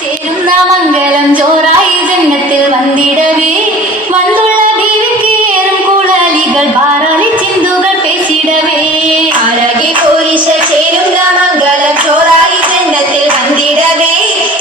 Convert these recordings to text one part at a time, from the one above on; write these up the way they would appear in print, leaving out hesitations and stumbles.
ചേരുന്ന മംഗളം ചോറായി ജന്മത്തിൽ വന്നിടവേ വന്തുള്ള ബീവിക്ക് ഏറും കുളലികൾ ബാറാളി ചിന്തുകൾ പേശിടവേ അഴകി കോരിശ ചേരുന്ന മംഗളം ചോറായി ജന്മത്തിൽ വന്നിടവേ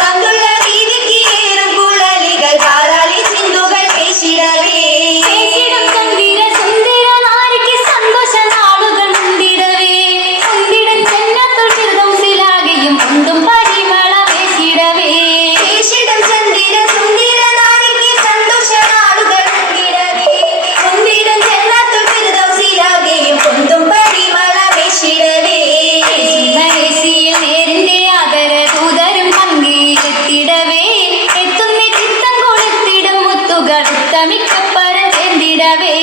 വന്തുള്ള ബീവിക്ക് ഏറും കുളലികൾ ബാറാളി ചിന്തുകൾ പേശിടവേ പേശിടും ഗംഭീര സുന്ദര നാരിക്ക് സന്തോഷ നാളുകൾ മുന്തിടവേ മുന്തിടും ചെന്നത്തുൾ ചിറുതംസിലാകെയും കൊണ്ടും പരിമള പേശിടവേ പേശിടും ചന്ദിര സുന്ദര നാരിക്ക് സന്തോഷ നാളുകൾ മുന്തിടവേ മുന്തിടും ചെന്നത്തുൾ ചിറുതംസിലാകെയും കൊണ്ടും പരിമള പേശിടവേ േശിയിൽ നേരിന്റെ ആദര ദൂതരും പങ്കിലെത്തിടവേ എത്തുന്ന ചിത്തം കൊളുത്തിടും മുത്തുകൾ ഉത്തമിക്കപ്പരം ചേർന്നിടവേ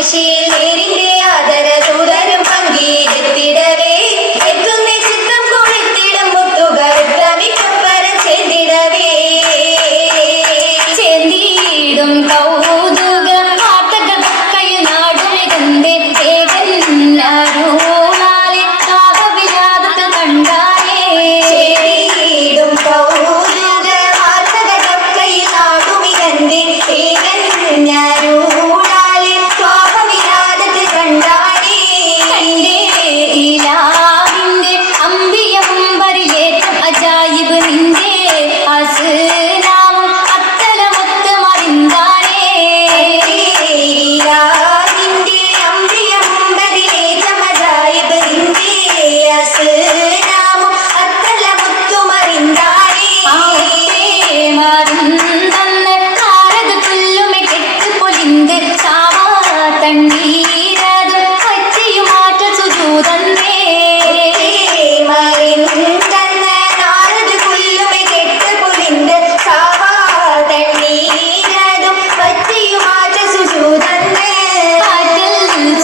േശിയിൽ നേരിന്റെ ആദര ദൂതരും പങ്കിലെത്തിടവേ എത്തുന്ന ചിത്തം കൊളുത്തിടും മുത്തുകൾ ഉത്തമിക്കപ്പരം ചേർന്നിടവേ ചേർന്നിടും കൗതുക വാർത്തകൾ കയ്യിൽ നാടുമികന്റെ ഏകന്നരുളാലെ കാവവിലാദത്ത് കണ്ടാലേ ചേരിയിടും കൗതുക വാർത്തകളൊക്കെയിൽ നാടുമികന്റെ ഏകഞ്ഞരൂടാലെ സ്വാഭവിലാദത്ത് കണ്ടാലേ കണ്ടേ ഇലാവിന്റെ അമ്പിയും വരിയേറ്റം അജായിബ് നിന്റെ അസ്നാമും അത്തലമൊത്ത് മറിന്താനേ നിന്റെ അമ്പിയമ്പതിലെ ചമജായിബ് നിന്റെ അസ്നാമും അത്തല മുത്തുമറിന്താനേ മറിന്തന്ന് കാരത് പുല്ലുമെ കെട്ട് പൊലിന്ത് ചാവാ തണ്ണീരതും പറ്റിയുമാറ്റ സുജൂതന്നേ മറിന്തന്ന നാരദ് പുല്ലുമെ കെട്ട് പൊലിന്ത് സാവാതണ്ണീരതും പറ്റിയുമാറ്റ സുജൂതന്നേ കാറ്റൽ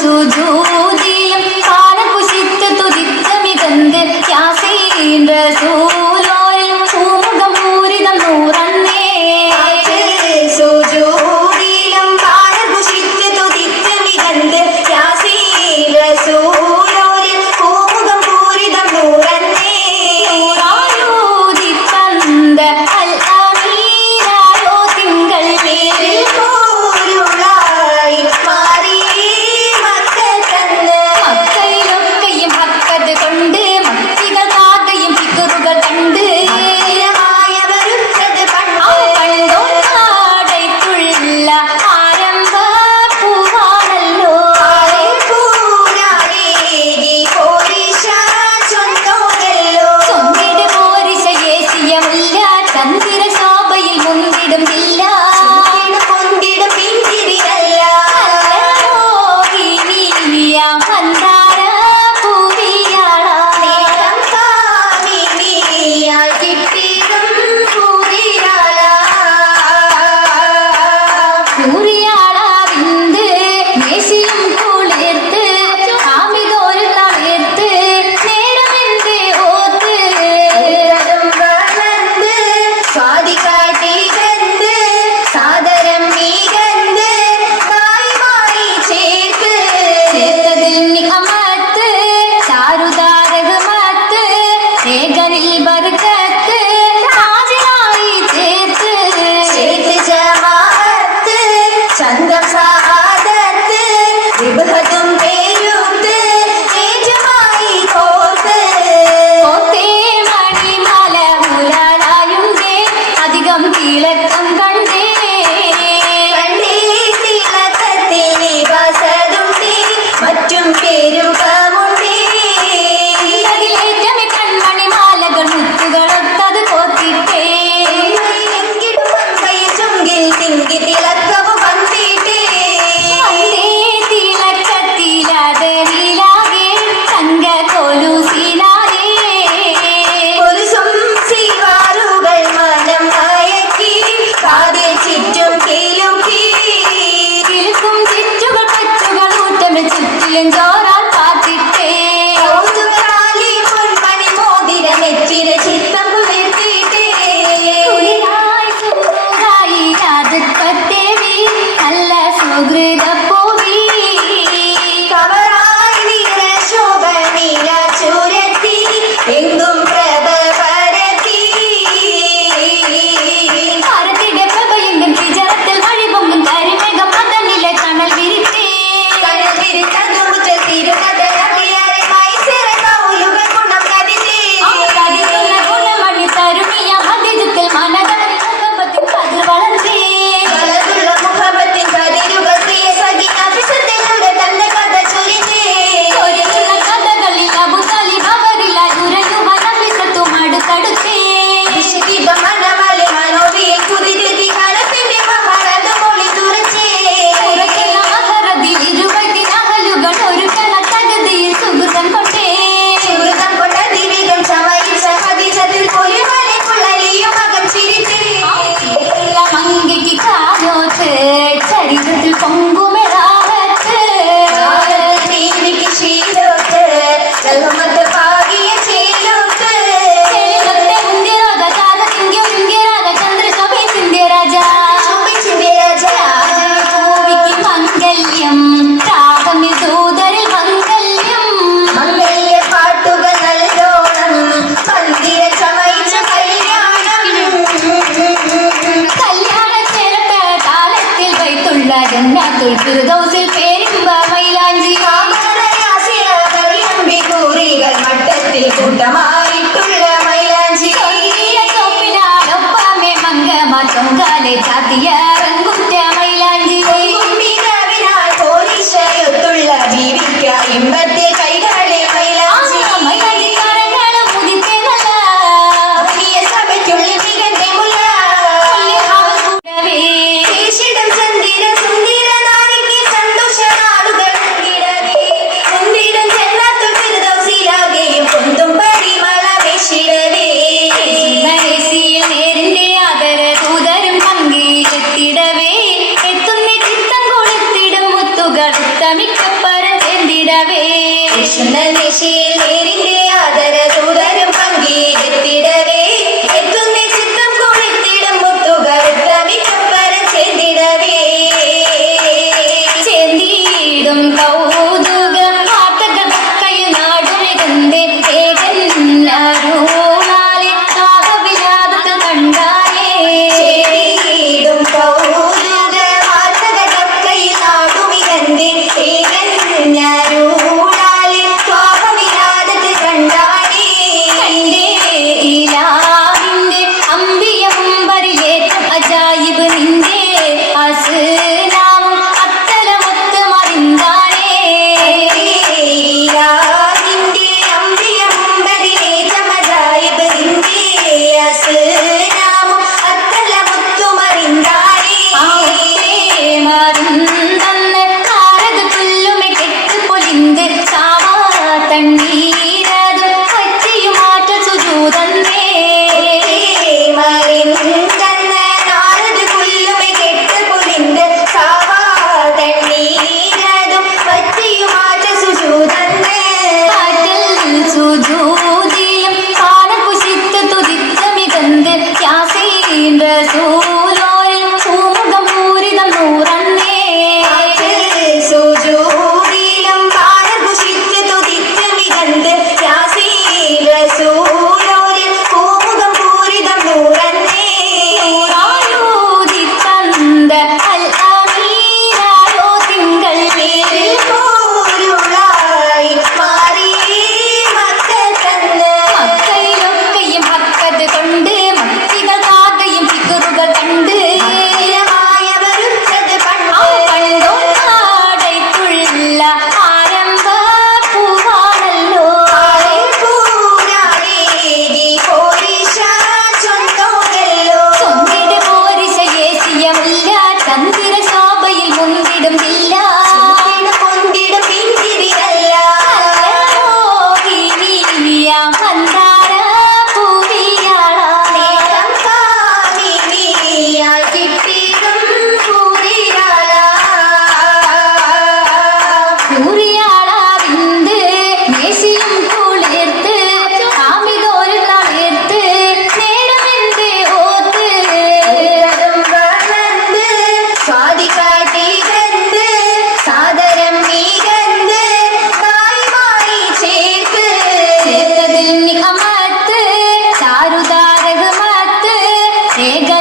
സുജൂദിയും കാനകുശിത്ത് തുതിത്ത് മികந்து യാസീൻ റസൂലോരിൽ പൂമുഖം പൂരിതം നൂറന്നേ സുജൂദിലും പാരകുശിത്ത് തുതിത്ത് മികந்து യാസീൻ റസൂലോരിൽ പൂമുഖം പൂരിതം നൂറന്നേ നൂറായൂതി തந்த അൽ അമീനായോ തിങ്കൾ പേരിൽ പോരുളായി മാറിയേ മക്കത്തന്ന് മക്കയിലൊക്കെയും ഹക്കത് കൊണ്ട് മക്തികൾ കാകയും ഫിക്കറുകൾ കണ്ട്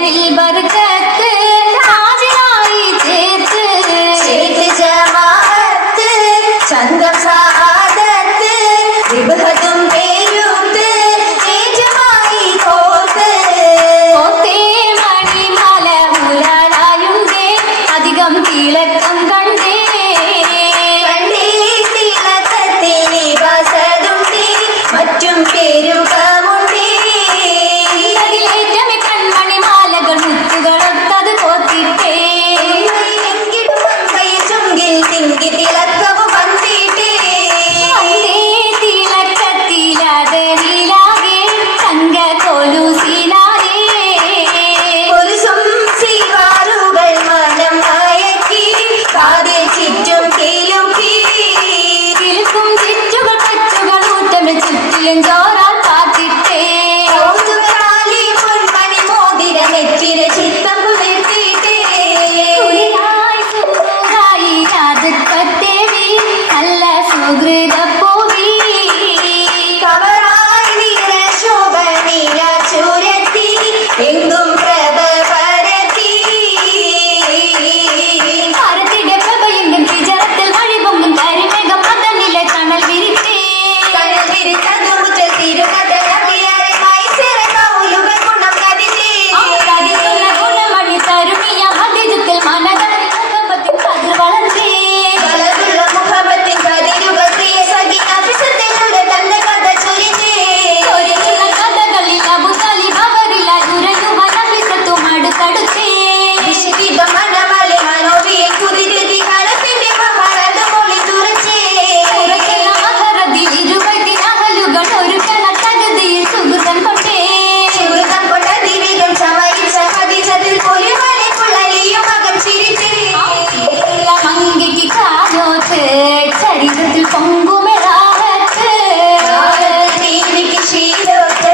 നോമ്പിൽ ബർക്കത്ത് ഹാജിറായി ചേർത്ത് ജമാഅത്ത് ചന്തം സആദത്ത് വിഭതും പേരുത്ത് ഏജമായി കോർത്ത് കോത്തേ മണിമാല മുലാലായുണ്ടേ അധികം തിളക്കം കണ്ടേ കണ്ടേ തിളക്കത്തിൽ ലിബാസതുണ്ടേ മറ്റും പേരുകമുണ്ടേ അതിലേറ്റമേ കൺമണിമാലകൾ മുത്തുകളൊത്തത് കോത്തിട്ടേ ചുങ്കിൽ തിങ്കി തിളക്കവും വന്നിട്ടേ അന്തേ തിളക്കത്തിലത് നീലാകെ തങ്ക കൊലുസിനാകെ കൊലുസും സിവാറുകൾ മനം മയക്കി കാതിൽ ചുറ്റും കിലുക്കി കിലുക്കും ചുറ്റുകൾ കച്ചുകൾ ഊട്ടമേ ചുറ്റിലും ചോറാൽ കാത്തിട്ടേ കൗതുകരാലി പൊന്മണി മോതിരം നെറ്റിര ചിത്തം കുളിർത്തിട്ടേ കുളിരായി സുഖായി രാജക്കത്തേവി നല്ല സുഹൃതപ്പൂവി കവറായി നിറ ശോഭനീല ചുരത്തി എങ്കും പ്രഭ പരത്തി ഭാരതിയുടെ പ്രഭയെങ്കും വിചാരത്തിൽ വഴിപൊങ്കും കരിമേഘം അതനിലെ കണൽ വിരിത്തേ കടൽ വിരുന്നത് മുറ്റൽ തിരുകടലറിയാതെ മൈസൂർ കൗലുകൾ ഗുണം കരുതേ കതിർത്തുന്ന ഗുണമണി തരുണിയ മധ്യത്തിൽ മനതൻ മുഖമ്പത്തിൻ കതിർ വളർത്തേ വളരുള്ള മുഖമത്തിൻ കതിരുകൾ പ്രിയ സഖി നഫിസത്തിലൂടെ തന്റെ കഥ ചൊരിഞ്ഞേ ഒരിച്ചുള്ള കഥകളിൽ അബുതാലി അവരില്ല ഉരയുവാൻ അഭിസത്തും അടുത്തടുത്തേ വിശുദ്ധിത മനമലെ മനോവിയെ കുതിരുതി കളത്തിന്റെ മഹാരഥ മൊഴി തുറച്ചേ ഉറക്കുന്ന മഹറതിൽ ഇരുപതിനകലുകൾ ഒരുക്കണ തകതിയിൽ സുഹൃതൻ കൊണ്ടേ സുഹൃതം കൊണ്ട ദിവികം ചമയിച്ച ഹദീസത്തിൽ പൊലിമലെ കുള്ളലിയും മകൻ ചിരിച്ചേ ഉള്ള മങ്കയ്ക്ക് കാലോത്ത് ചരിതത്തിൽ പൊങ്കുമെറാഹത്ത് നീതിക്ക് ശീലോത്ത്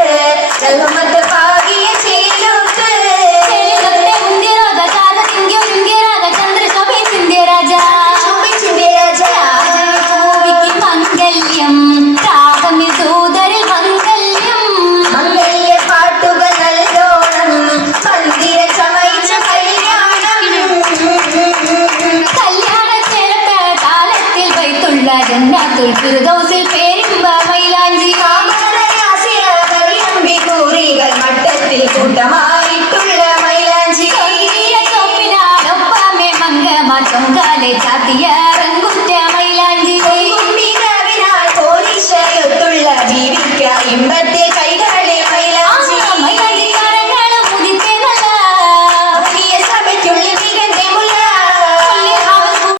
റഹ്മത്ത് പാകിയ ചേലോത്ത് ചെലിതത്തെ ഉന്തിരാത കാതത്തിങ്കി ഒരുങ്കിരാത ചന്ദ്രശോഭെ ചിന്തിരാജ ശോഭിച്ചിന്റെ രാജാ ഭൂമിക്ക് മംഗല്യം രാഗമി ദൂതരിൽ മംഗല്യം മംഗല്യ പാട്ടുകൾ നല്ലോണം മന്ദിര ചമയിച്ച കല്യാണം കല്യാണ ചേരത്ത കാലത്തിൽ വൈത്തുള്ള ജന്നാത്തുൽ ഫിർദൗസിൽ പേരിമ്പ മൈലാഞ്ചി കാമറയാസിയ കരിയമ്പി കൂറികൾ മട്ടത്തിൽ കൂട്ടമാ